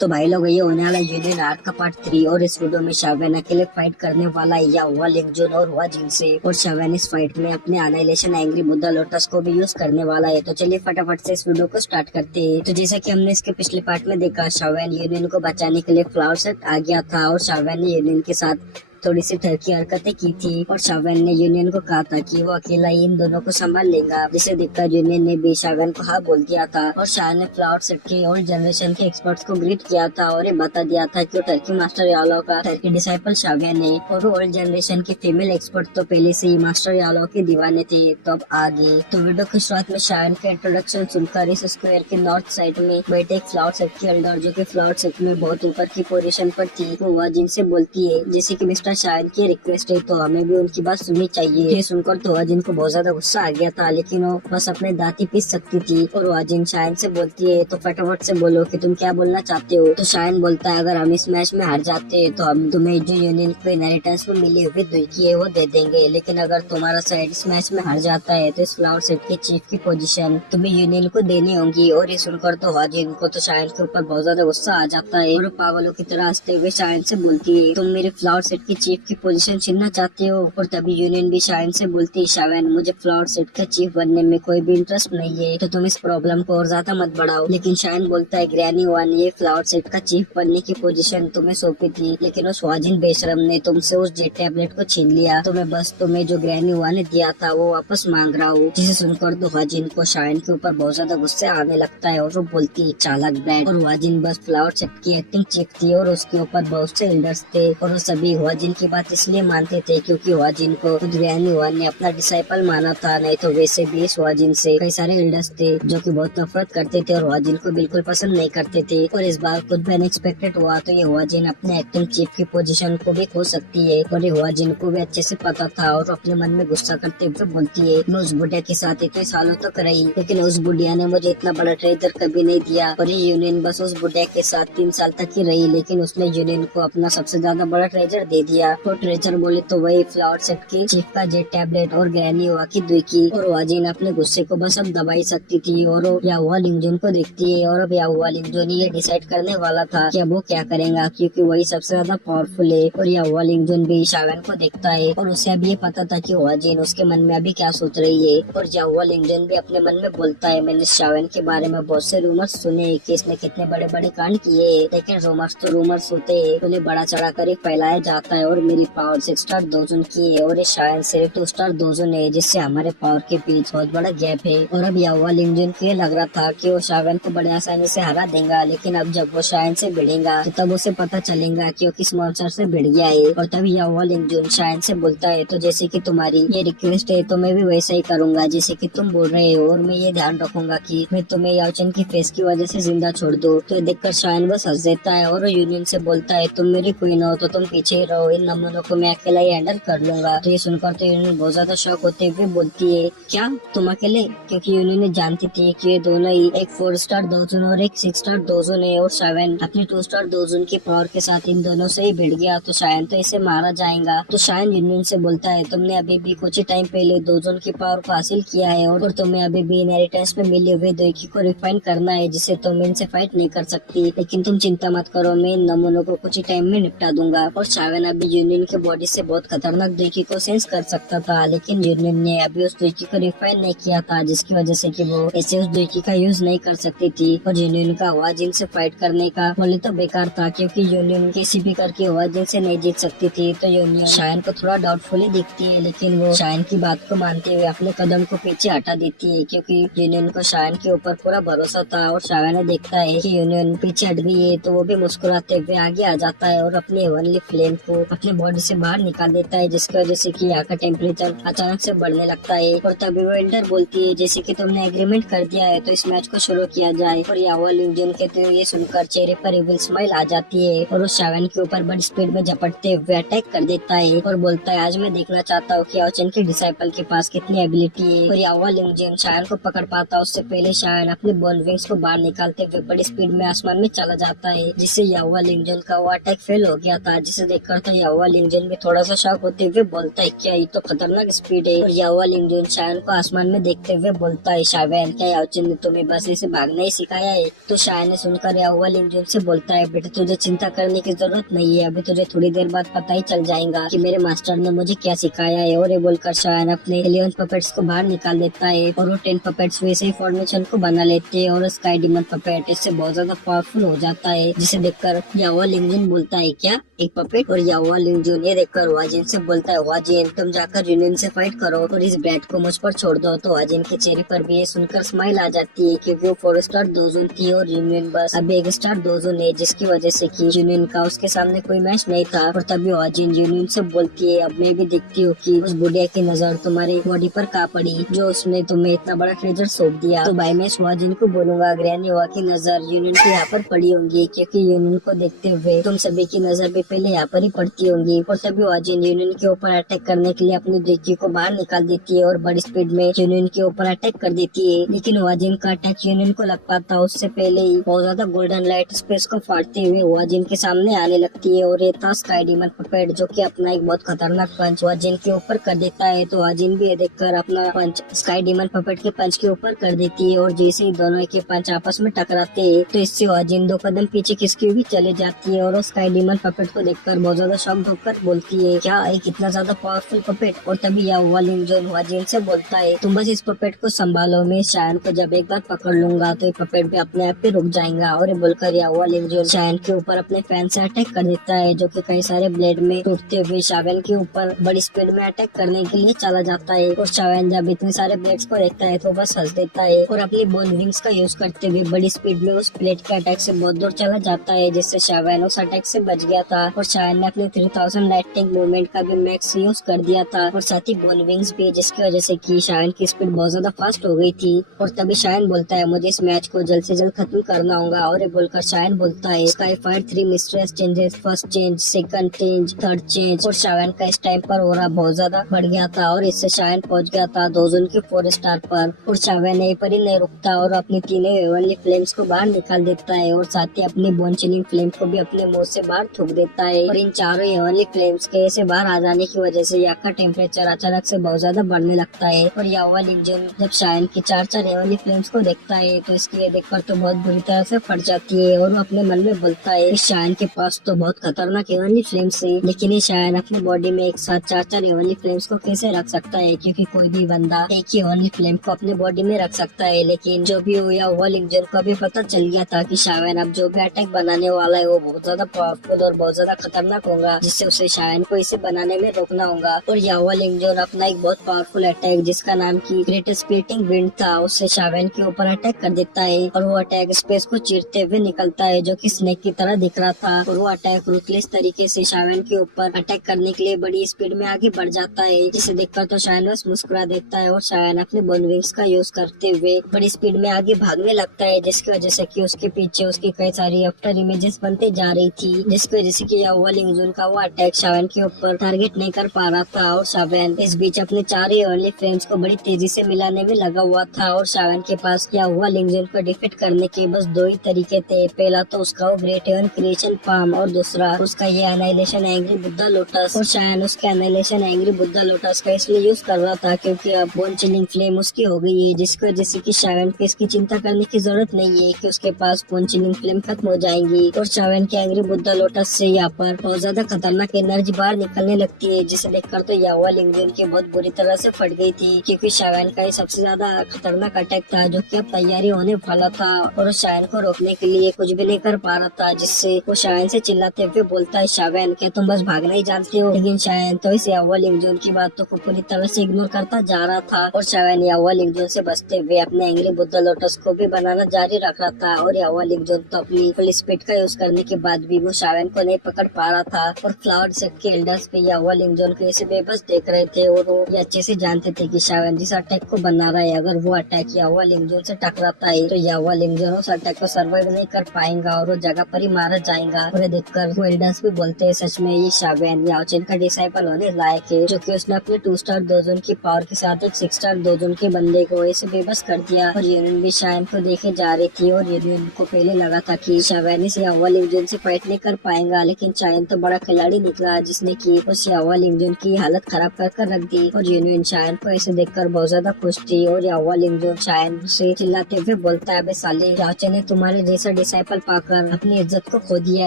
तो भाई लोग ये होने वाला यूनियन आर्क का पार्ट 3 और इस वीडियो में शावेन अकेले फाइट करने वाला है या हुआ लिंगजुन और हुआ जिन से। और शावेन इस फाइट में अपने अनाइलेशन एंग्री बुद्धा लोटस को भी यूज करने वाला है। तो चलिए फटाफट से इस वीडियो को स्टार्ट करते हैं। तो जैसा कि हमने इसके पिछले पार्ट में देखा, शावेन यूनियन को बचाने के लिए फ्लावर सेट आ गया था और शावेन ने यूनियन के साथ थोड़ी सी ठरकी हरकतें की थी और शावेन ने यूनियन को कहा था कि वो अकेला ही इन दोनों को संभाल लेगा, जिसे देखकर यूनियन ने भी शावेन को हाँ बोल दिया था। और शाह ने फ्लावर सेट के ओल्ड जनरेशन के एक्सपर्ट्स को ग्रीट किया था और ये बता दिया था कि वो टर्की मास्टर यालो का टर्की डिसाइपल शावेन है और ओल्ड जनरेशन के फीमेल एक्सपर्ट तो पहले से ही मास्टर यालो के दीवाने थे। तो अब आगे तो वीडियो की शुरुआत में शावेन का इंट्रोडक्शन सुनकर इस स्क्वायर के नॉर्थ साइड में बैठे एक फ्लावर सेट की एल्डर, जो की फ्लावर सेट में बहुत ऊपर की पोजीशन पर थी, वो वह जिनसे बोलती है जैसे की मिस्टर शावेन की रिक्वेस्ट है तो हमें भी उनकी बात सुननी चाहिए। ये सुनकर तो वाजिन को बहुत ज्यादा गुस्सा आ गया था, लेकिन वो बस अपने दांत ही पीस सकती थी। और वाजिन शायन से बोलती है तो फटाफट से बोलो कि तुम क्या बोलना चाहते हो। तो शायन बोलता है अगर हम इस मैच में हार जाते हैं तो हम तुम्हें जो यूनियन को इनहेरिटेंस में मिली हुई दुर्की है वो दे देंगे, लेकिन अगर तुम्हारा साइड इस मैच में हार जाता है तो इस फ्लावर सेट के चीफ की पोजीशन तुम्हें यूनियन को देनी होगी। और ये सुनकर तो वाजिन को तो शायन के ऊपर बहुत ज्यादा गुस्सा आ जाता है और पागलों की तरह हंसते हुए शायन से बोलती है तुम मेरे फ्लावर सेट की चीफ की पोजीशन छीनना चाहते हो। और तभी यूनियन भी शावेन से बोलती है शावेन मुझे फ्लावर सेट का चीफ बनने में कोई भी इंटरेस्ट नहीं है, तो तुम इस प्रॉब्लम को और ज्यादा मत बढ़ाओ। लेकिन शावेन बोलता है ग्रैनी वन ये फ्लावर सेट का चीफ बनने की पोजीशन तुम्हें सौंपी थी, लेकिन उस वाजिन बेशरम ने तुमसे उस जेट टैबलेट को छीन लिया, तो मैं बस तुम्हें जो ग्रैनी वन ने दिया था वो वापस मांग रहा हूँ। जिसे सुनकर तो वाजिन को शावेन के ऊपर बहुत ज्यादा गुस्सा आने लगता है और वो बोलती है चालाक ब्रैड। और वाजिन बस फ्लावर सेट की एक्टिंग चीफ थी और उसके ऊपर बहुत से एल्डर्स थे और वो सभी वाजिन की बात इसलिए मानते थे क्योंकि वाजिन को खुद ग्रैनी वन ने अपना डिसाइपल माना था, नहीं तो वैसे भी इस वाजिन से कई सारे एल्डर्स थे जो कि बहुत नफरत करते थे और वाजिन को बिल्कुल पसंद नहीं करते थे। और इस बार कुछ भी अनएक्सपेक्टेड हुआ तो ये वाजिन अपने एक्टिंग चीफ की पोजीशन को भी खो सकती है और ये वाजिन को भी अच्छे से पता था और अपने मन में गुस्सा करते हुए बोलती है मैं उस बुढ़िया के साथ इतने सालों तक रही, लेकिन उस बुढ़िया ने मुझे इतना बड़ा ट्रेजर कभी नहीं दिया। और ये यूनियन बस उस बुढ़िया के साथ 3 साल तक ही रही, लेकिन उसने यूनियन को अपना सबसे ज्यादा बड़ा ट्रेजर दे दिया। और ट्रेजर बोले तो वही फ्लावर सेट की चीफ का जेट टैबलेट और ग्रैनी हुआ की दुखी। और वाजिन अपने गुस्से को बस अब दबा ही सकती थी और या हुआ लिंगजुन को देखती है और अब या हुआ लिंगजुन ये डिसाइड करने वाला था कि अब वो क्या करेगा, क्योंकि वही सबसे ज्यादा पावरफुल है। और या हुआ लिंगजुन भी शावेन को देखता है और उसे अब ये पता था कि वाजिन उसके मन में अभी क्या सोच रही है। और या हुआ लिंगजुन भी अपने मन में बोलता है मैंने शावेन के बारे में बहुत से रूमर्स सुने कि इसने कितने बड़े बड़े कांड किए, लेकिन रूमर्स तो रूमर्स होते हैं, उन्हें बड़ा चढ़ा कर फैलाया जाता है। और मेरी पावर 6 स्टार दोजन की है और शायद सिर्फ 2 स्टार दोजन है, जिससे हमारे पावर के बीच बहुत बड़ा गैप है। और अब याहुआ लिंगजुन को ये लग रहा था कि वो शावेन को बड़े आसानी से हरा देगा, लेकिन अब जब वो शायन से भिड़ेगा तो तब उसे पता चलेगा कि वो किस मॉन्स्टर से भिड़ गया है। और तब याहुआ लिंगजुन शायन से बोलता है तो जैसे कि तुम्हारी ये रिक्वेस्ट है तो मैं भी वैसा ही करूंगा जैसे कि तुम बोल रहे हो, और मैं ये ध्यान रखूंगा कि मैं तुम्हें याओचन की फेस की वजह से जिंदा छोड़ दूं। तो ये देखकर शायन बस हंस देता है और यूनियन से बोलता है तुम मेरी क्वीन हो तो तुम पीछे ही रहो, इन नमूनों को मैं अकेला ही हैंडल कर लूंगा। तो ये सुनकर तो यूनियन बहुत ज्यादा शौक होते हुए बोलती है क्या तुम अकेले, क्योंकि यूनियन जानती थी कि ये दोनों ही एक 4 स्टार दोजन और एक 6 स्टार दोजन है और शावेन अपनी 2 स्टार दोजन की पावर के साथ इन दोनों से ही भिड़ गया तो शायन तो इसे मारा जाएगा। तो शायन यूनियन से बोलता है तुमने अभी भी कुछ ही टाइम पहले दोजन की पावर को हासिल किया है और तुम्हें अभी भी इनहेरिटेंस में मिले हुए दोइकी को रिफाइन करना है, जिससे तुम इनसे फाइट नहीं कर सकती, लेकिन तुम चिंता मत करो मैं इन नमूनों को कुछ ही टाइम में निपटा दूंगा। और शावेन अभी यूनियन के बॉडी से बहुत खतरनाक दोइकी को सेंस कर सकता था, लेकिन यूनियन ने अभी उस दोइकी को रिफाइन नहीं किया था, जिसकी वजह से कि वो ऐसे उस दोइकी का यूज नहीं कर सकती थी। और यूनियन का वाजिन से फाइट करने का बोले तो बेकार था, क्योंकि यूनियन कैसी भी करके वाजिन से नहीं जीत सकती थी। तो यूनियन शायन को थोड़ा डाउटफुली दिखती है, लेकिन वो शायन की बात को मानते हुए अपने कदम को पीछे हटा देती है, क्योंकि यूनियन को शायन के ऊपर पूरा भरोसा था। और शायन देखता है कि यूनियन पीछे हट गई है तो वो भी मुस्कुराते हुए आगे आ जाता है और अपने हेवनली फ्लेम को अपने बॉडी से बाहर निकाल देता है, जिसकी वजह से कि यहाँ का टेम्परेचर अचानक से बढ़ने लगता है। और तभी वो एल्डर बोलती है जैसे कि तुमने एग्रीमेंट कर दिया है तो इस मैच को शुरू किया जाए। और याहुआ लिंगजुन के तो ये सुनकर चेहरे पर इविल स्माइल आ जाती है और उस शावेन के ऊपर बड़ी स्पीड में झपटते हुए अटैक कर देता है और बोलता है आज मैं देखना चाहता हूँ कि याओचन के डिसाइपल के पास कितनी एबिलिटी है। और याहुआ लिंगजुन शायन को पकड़ पाता उससे पहले शायन अपने बोन विंग्स को बाहर निकालते हुए बड़ी स्पीड में आसमान में चला जाता है, जिससे याहुआ लिंगजुन का वो अटैक फेल हो गया था, जिसे देखकर तो यावा लिंगजन भी थोड़ा सा शॉक होते हुए बोलता है क्या ये तो खतरनाक स्पीड है। और यावा लिंगजन शायन को आसमान में देखते हुए बोलता है शावेन क्या याओचिन ने तुम्हें बस इसे भागना ही सिखाया है। तो शायन ने सुनकर यावा लिंगजन से बोलता है बेटा तुझे चिंता करने की जरूरत नहीं है, अभी तुझे थोड़ी देर बाद पता ही चल जाएगा कि मेरे मास्टर ने मुझे क्या सिखाया है। और ये बोलकर शायन अपने 11 पपेट्स को बाहर निकाल देता है और वो 10 पपेट्स वैसे ही फॉर्मेशन को बना लेते हैं और स्काई डिमन पपेट इससे बहुत ज्यादा पावरफुल हो जाता है, जिसे देखकर यावा लिंगजन बोलता है क्या एक पपेट। और यावा लिंगजन ये देखकर वाजिन से बोलता है वाजिन तुम जाकर यूनियन से फाइट करो और इस ब्रेड को मुझ पर छोड़ दो। तो वाजिन के चेहरे पर भी ये सुनकर स्माइल आ जाती है क्योंकि वो 4 स्टार डोजन थी और यूनियन बस अब 1 स्टार डोजन है, जिसकी वजह से कि यूनियन का उसके सामने कोई मैच नहीं था। और तभी वाजिन यूनियन से बोलती है अब मैं भी देखती हूँ कि उस बुढ़िया की नजर तुम्हारी बॉडी पर कहाँ पड़ी जो उसने तुम्हें इतना बड़ा ट्रेजर सौंप दिया। तो भाई मैं वाजिन को बोलूंगा ग्रैनी हुआ की नजर यूनियन के यहाँ पर पड़ी होंगी क्योंकि यूनियन को देखते हुए तुम सभी की नजर भी पहले यहाँ पर ही पड़ती होंगी। और तभी वाजिन यूनियन के ऊपर अटैक करने के लिए अपनी डिक्की को बाहर निकाल देती है और बड़ी स्पीड में यूनियन के ऊपर अटैक कर देती है, लेकिन वाजिन का अटैक यूनियन को लग पाता उससे पहले ही बहुत ज्यादा गोल्डन लाइट स्पेस को फाड़ते हुए वाजिन के सामने आने लगती है। और ये था स्काई डिमन पपेट जो कि अपना एक बहुत खतरनाक पंच वाजिन के ऊपर कर देता है। तो वाजिन भी ये देखकर अपना पंच स्काई डिमन पपेट के पंच के ऊपर कर देती है और जैसे ही दोनों के पंच आपस में टकराते हैं तो इससे वाजिन 2 कदम पीछे खिसकी हुई चले जाती है और स्काई डिमन पपेट को देखकर बहुत ज्यादा शॉक होकर बोलती है क्या एक कितना ज्यादा पावरफुल पपेट। और तभी यावा लिंगजन वाजिन से बोलता है तुम बस इस पपेट को संभालो, मैं शायन को जब एक बार पकड़ लूंगा तो ये पपेट भी अपने आप ही रुक जाएगा। और ये बोलकर यावा लिंगजन शायन के ऊपर अपने फैन से अटैक कर देता है जो कि कई सारे ब्लेड में टूटते हुए शावेन के ऊपर बड़ी स्पीड में अटैक करने के लिए चला जाता है। और शावेन जब इतने सारे ब्लेड्स को देखता है तो बस हंस देता है और अपनी बोन विंग्स का यूज करते हुए बड़ी स्पीड में उस ब्लेड के अटैक से बहुत दूर चला जाता है, जिससे शावेन उस अटैक से बच गया था। और शावेन ने अपने 3000 लाइटनिंग मूवमेंट का भी मैक्स यूज कर दिया था और साथ ही बोन विंग्स भी, जिसकी वजह से कि शावेन की स्पीड बहुत ज्यादा फास्ट हो गई थी। और तभी शावेन बोलता है मुझे इस मैच को जल्द से जल्द खत्म करना होगा। और ये बोलकर शावेन बोलता है sky fire 3 mysterious changes, first change, second change, third change. और शावेन का इस टाइम पर ओरा बहुत ज्यादा बढ़ गया था और इससे शावेन पहुंच गया था डोजन के 4 स्टार पर। और शावेन यहीं पर ही नहीं रुकता और अपनी तीनों हेवनली फ्लेम्स को बाहर निकाल देता है और साथ ही अपनी बोन चिलिंग फ्लेम को भी अपने मुंह से बाहर थूक देता है। और इन चारों हेवनली फ्लेम्स के ऐसे बाहर आ जाने की वजह से यहाँ का टेम्परेचर अचानक से बहुत ज्यादा बढ़ने लगता है। और यावा लिंगजन जब शायन की 4 हेवनली फ्लेम्स को देखता है तो इसकी ये देखकर तो बहुत बुरी तरह से फट जाती है और वो अपने मन में बोलता है इस शायन के पास तो बहुत खतरनाक हेवनली फ्लेम्स है, लेकिन ये शायन अपनी बॉडी में एक साथ 4 हेवनली फ्लेम्स को कैसे रख सकता है, क्योंकि कोई भी बंदा एक ही हेवनली फ्लेम को अपने बॉडी में रख सकता है। लेकिन जो भी हो यावा लिंगजन को भी पता चल गया था कि शायन अब जो भी अटैक बनाने वाला है वो बहुत ज्यादा पावरफुल और बहुत ज्यादा खतरनाक होगा, जिससे उसे शायन को इसे बनाने में रोकना होगा। और यावा लिंगजन अपना एक बहुत पावरफुल अटैक जिसका नाम की ग्रेट स्प्लिटिंग विंड था उससे शावेन के ऊपर अटैक कर देता है और वो अटैक स्पेस को चीरते हुए निकलता है जो कि स्नेक की तरह दिख रहा था। और वो अटैक रूथलेस तरीके से शावेन के ऊपर अटैक करने के लिए बड़ी स्पीड में आगे बढ़ जाता है, जिसे देखकर तो शावेन बस मुस्कुरा देता है और शावेन अपने बोन विंग्स का यूज करते हुए बड़ी स्पीड में आगे भागने लगता है, जिसकी वजह से कि उसके पीछे उसकी कई सारी आफ्टर इमेजेस बनते जा रही थी, जिसकी वजह से कि यावा लिंगजन का वो अटैक शावेन के ऊपर टारगेट नहीं कर पा रहा था। और शावेन इस बीच अपने 4 अर्ली फ्रेम्स को बड़ी तेजी से मिलाने में लगा हुआ था और शावेन के पास यावा लिंगजन को डिफीट करने के बस 2 ही तरीके थे। पहला तो उसका वो ग्रेट हेवन क्रिएशन फार्म और दूसरा उसका ये एनाइलेशन एंग्री बुद्धा लोटस। और शायन उसके एनाइलेशन एंग्री बुद्धा लोटस का इसलिए यूज कर रहा था क्योंकि अब बोन चिलिंग फ्लेम उसकी हो गई है, जिसकी वजह से कि शावेन को इसकी चिंता करने की जरूरत नहीं है कि उसके पास बोन चिलिंग फ्लेम खत्म हो जाएंगी। और शावेन के एंग्री बुद्धा लोटस से यहाँ पर बहुत ज्यादा खतरनाक एनर्जी बाहर निकलने लगती है, जिसे देखकर तो यावा लिंगजन की बहुत बुरी तरह से फट गई थी क्योंकि शावेन का ये सबसे ज्यादा खतरनाक अटैक था जो कि अब तैयारी होने वाला था और शावेन को रोकने के लिए कुछ भी नहीं कर पा रहा था, जिससे वो शावेन से चिल्लाते हुए बोलता है शावेन क्या तुम बस भागना ही जानते हो। लेकिन शावेन तो इस यावा लिंगजन की बातों को पूरी तरह से इग्नोर करता जा रहा था और शावेन यावा लिंगजन से बचते हुए अपने एंग्री बुद्धा लोटस को भी बनाना जारी रख रहा था। और यावा लिंगजन तो अपनी फुल स्पीड का यूज करने के बाद भी वो शावेन को नहीं पकड़ पा रहा था और फ्लावर सेट के एल्डर्स भी यावा लिंगजन को ऐसे बेबस देख रहे थे और वो ये अच्छे से जानते थे कि शावेन जिस अटैक को बना रहा है अगर वो अटैक यावा लिंगजन से टकराता है तो यावा लिंगजन उस अटैक को सर्वाइव नहीं कर पाएगा और वो जगह पर ही मारा जाएगा। उन्हें देखकर वो एल्डर्स भी बोलते हैं सच में ये शावेन याओचेन का डिसाइपल होने लायक है, जो कि उसने अपने 2 स्टार डोजन की पावर के साथ एक 6 स्टार डोजन के बंदे को ऐसे बेबस कर दिया। और यूनियन भी शावेन को देखे जा रही थी और यूनियन को पहले लगा था कि शावेन इस यावा लिंगजन से फाइट नहीं कर पाएगा, लेकिन शावेन तो बड़ा खिलाड़ी निकला जिसने की उस यावा लिंगजुन की हालत खराब कर रख दी। और यूनियन शायन को ऐसे देखकर बहुत ज्यादा खुश थी और यावा लिंगजुन शायन से चिल्लाते हुए बोलता है, अबे साले, याचे ने तुम्हारे जैसा डिसाइपल पाकर अपनी इज्जत को खो दिया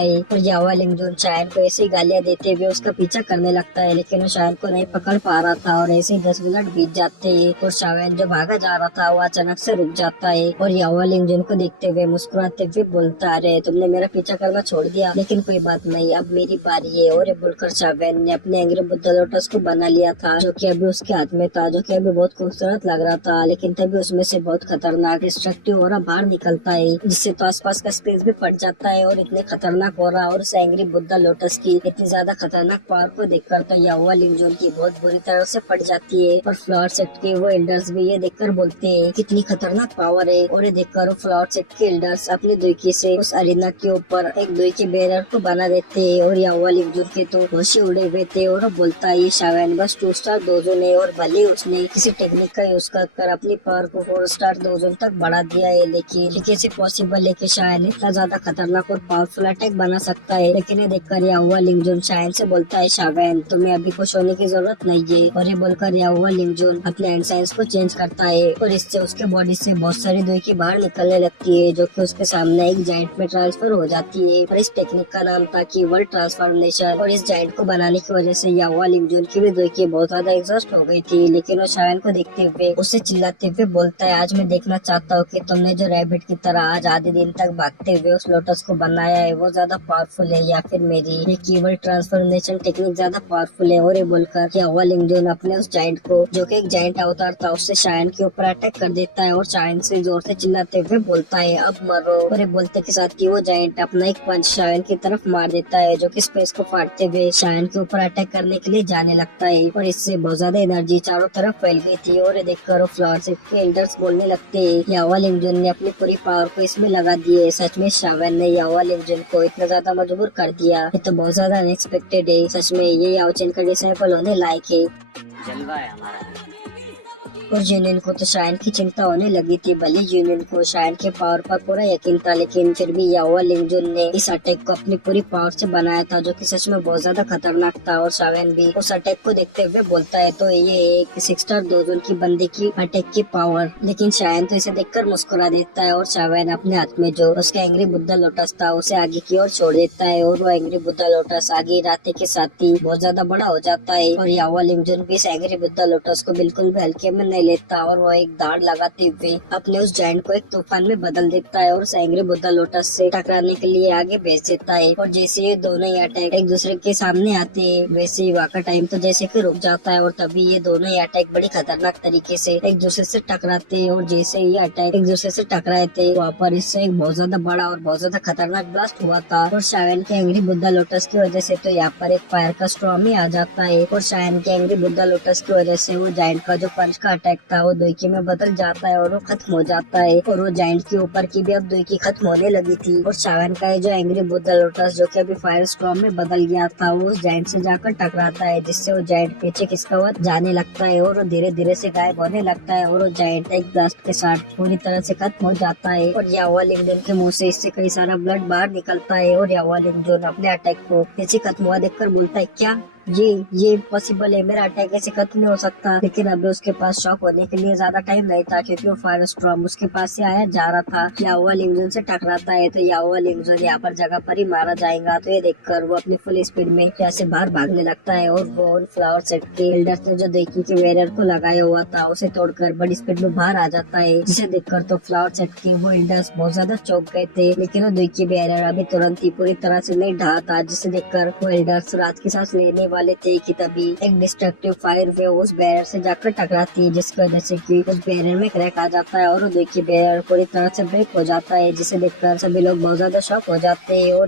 है। और यावा लिंगजुन शायन को ऐसी गालियां देते हुए उसका पीछा करने लगता है, लेकिन वो शायन को नहीं पकड़ पा रहा था और ऐसे ही 10 मिनट बीत जाते हैं और शायन जो भागा जा रहा था वो अचानक से रुक जाता है और यावा लिंगजुन को देखते हुए मुस्कुराते हुए बोलता, अरे तुमने मेरा पीछा करना छोड़ दिया, लेकिन कोई बात नहीं, अब मेरी बारी है। और ये बोलकर शावेन ने अपने एंग्री बुद्धा लोटस को बना लिया था जो कि अभी उसके हाथ में था, जो कि अभी बहुत खूबसूरत लग रहा था। लेकिन तभी उसमें से बहुत खतरनाक डिस्ट्रक्टिव ऑरा बाहर निकलता है, जिससे तो आसपास का स्पेस भी फट जाता है। और इतने खतरनाक ऑरा और उस एंग्री बुद्धा लोटस की इतनी ज्यादा खतरनाक पावर को देखकर तो यावा लिंगजुन की बहुत बुरी तरह से फट जाती है। और फ्लावर सेट के वो एल्डर्स भी ये देखकर बोलते हैं कितनी खतरनाक पावर है। और ये देखकर वो फ्लावर सेट के एल्डर्स अपने दुईकी से उस अरीना के ऊपर एक दुईकी बैरियर को बना देते हैं। और यावा लिंगजुन के तो होशी उड़े हुए थे और वो बोलता है, ये शावेन बस 2 स्टार डोजन है और भले उसने किसी टेक्निक का यूज कर अपनी पावर को 4 स्टार डोजन तक बढ़ा दिया है, लेकिन कैसे पॉसिबल है कि शायन इतना ज्यादा खतरनाक और पावरफुल अटैक बना सकता है। लेकिन ये देखकर याहुआ लिंगजुन शायन से बोलता है, शावेन तुम्हें अभी खुश होने की जरूरत नहीं है। और ये बोलकर याहुआ लिंगजुन अपने हैंड साइंस को चेंज करता है और इससे उसके बॉडी से बहुत सारी दुई बाहर निकलने लगती है, जो कि उसके सामने एक जाइंट में ट्रांसफर हो जाती है। और इस टेक्निक का नाम था कि वर्ल्ड ट्रांसफॉर्मेशन। और इस जाइंट को बनाने की वजह से याहुआ लिंगजुन की भी दुई बहुत ज्यादा एग्जॉस्ट हो गई थी। लेकिन वो शायन को देखते हुए उससे चिल्लाते हुए बोलता है, आज मैं देखना चाहता हूँ कि तुमने जो रैबिट की तरह आज आधे दिन तक भागते हुए उस लोटस को बनाया है वो ज्यादा पावरफुल है या फिर मेरी ये कीवर्ड ट्रांसफॉर्मेशन टेक्निक ज्यादा पावरफुल है। और ये बोलकर याहुआ लिंगजुन अपने उस जाइंट को, जो कि एक जाइंट अवतार था, उससे शायन के ऊपर अटैक कर देता है और शायन से जोर से चिल्लाते हुए बोलता है, अब मरो। और ये बोलते के साथ ही वो जाइंट अपना एक पंच शायन की तरफ मार देता है, जो कि स्पेस को फाड़ते हुए शायन के ऊपर अटैक करने के लिए जाने लगता है। और इससे बहुत ज्यादा एनर्जी चारों तरफ फैल गई थी। और ये देखकर वो फ्लावर सेट के एल्डर्स बोलने लगते हैं, याहुआ लिंगजुन ने अपनी पूरी पावर को इसमें लगा दी है। सच में शावेन ने याहुआ लिंगजुन को इतना ज्यादा मजबूर कर दिया, ये तो बहुत ज्यादा अनएक्सपेक्टेड है। सच में ये याओ चेन का डिसाइपल होने लायक है। जलवा है हमारा। और यूनियन को तो शायन की चिंता होने लगी थी। भले यूनियन को शायन के पावर पर पूरा यकीन था, लेकिन फिर भी याहुआ लिंगजुन ने इस अटैक को अपनी पूरी पावर से बनाया था, जो कि सच में बहुत ज्यादा खतरनाक था। और शावेन भी उस अटैक को देखते हुए बोलता है, तो ये एक 6 स्टार डोजन की बंदे की अटैक की पावर। लेकिन शायन तो इसे देखकर मुस्कुरा देता है और शावेन अपने हाथ में जो उसका एंग्री बुद्धा लोटस था उसे आगे की ओर छोड़ देता है। और वो एंग्री बुद्धा लोटस आगे राते के साथ ही बहुत ज्यादा बड़ा हो जाता है। और याहुआ लिंगजुन भी इस एंग्री बुद्धा लोटस को बिल्कुल भी हल्के में नहीं लेता और वो एक दाढ़ लगाते हुए अपने उस जायंट को एक तूफान में बदल देता है और उस एंग्री बुद्धा लोटस से टकराने के लिए आगे भेज देता है। और जैसे ये दोनों ही अटैक एक दूसरे के सामने आते हैं, वैसे ही वाका टाइम तो जैसे कि रुक जाता है और तभी ये दोनों ही अटैक बड़ी खतरनाक तरीके से एक दूसरे से टकराते हैं। और जैसे ये अटैक एक दूसरे से टकराए थे, वहाँ पर इससे एक बहुत ज्यादा बड़ा और बहुत ज्यादा खतरनाक ब्लास्ट हुआ था। और शायन के एंग्री बुद्धा लोटस की वजह से तो यहाँ पर एक फायर का स्टॉर्म ही आ जाता है। और शायन के एंग्री बुद्धा लोटस की वजह से वो जायंट का जो पंच का अटैक था वो दुईकी में बदल जाता है और वो खत्म हो जाता है। और वो जायंट के ऊपर की भी अब दुईकी खत्म होने लगी थी। और शायन का जो एंग्री बुद्धा लोटस जो कि अभी फायर स्टॉर्म में बदल गया था, वो उस जायंट से जाकर टकराता है, जिससे वो जायंट पीछे खिसका हुआ जाने लगता है और वो धीरे धीरे से गायब होने लगता है। और वो जायंट एक ब्लास्ट के साथ पूरी तरह से खत्म हो जाता है। और याहुआ लिंगजुन के मुंह से इससे कई सारा ब्लड बाहर निकलता है। और याहुआ लिंगजुन अपने अटैक को पीछे खत्म हुआ देखकर बोलता है, क्या ये पॉसिबल है? मेरा अटैक ऐसे खत्म नहीं हो सकता। लेकिन अभी उसके पास शॉक होने के लिए ज्यादा टाइम नहीं था, क्योंकि वो फायर स्टॉर्म उसके पास से आया जा रहा था। याहुआ लिंगजुन से टकराता है तो याहुआ लिंगजुन यहाँ पर जगह पर ही मारा जाएगा। तो ये देखकर वो अपनी फुल स्पीड में यहाँ से बाहर भागने लगता है। और वो उन फ्लावर सेट के एल्डर्स ने जो देखी के बैरियर को लगाया हुआ था उसे तोड़कर बड़ी स्पीड में बाहर आ जाता है, जिसे देखकर तो फ्लावर सेट के वो एल्डर्स बहुत ज्यादा चौंक गए थे। लेकिन वो देखी बैरियर अभी तुरंत ही पूरी तरह से नहीं ढहा था, जिसे देखकर वो एल्डर्स रात की सांस लेने वाले थे कि तभी एक डिस्ट्रक्टिव फायर वेव उस बैरियर से जाकर टकराती है, जिसकी वजह से कि उस बैरियर में क्रैक आ जाता है और देखिए बैरियर पूरी तरह से ब्रेक हो जाता है, जिसे देखकर सभी लोग बहुत ज्यादा शॉक हो जाते हैं। और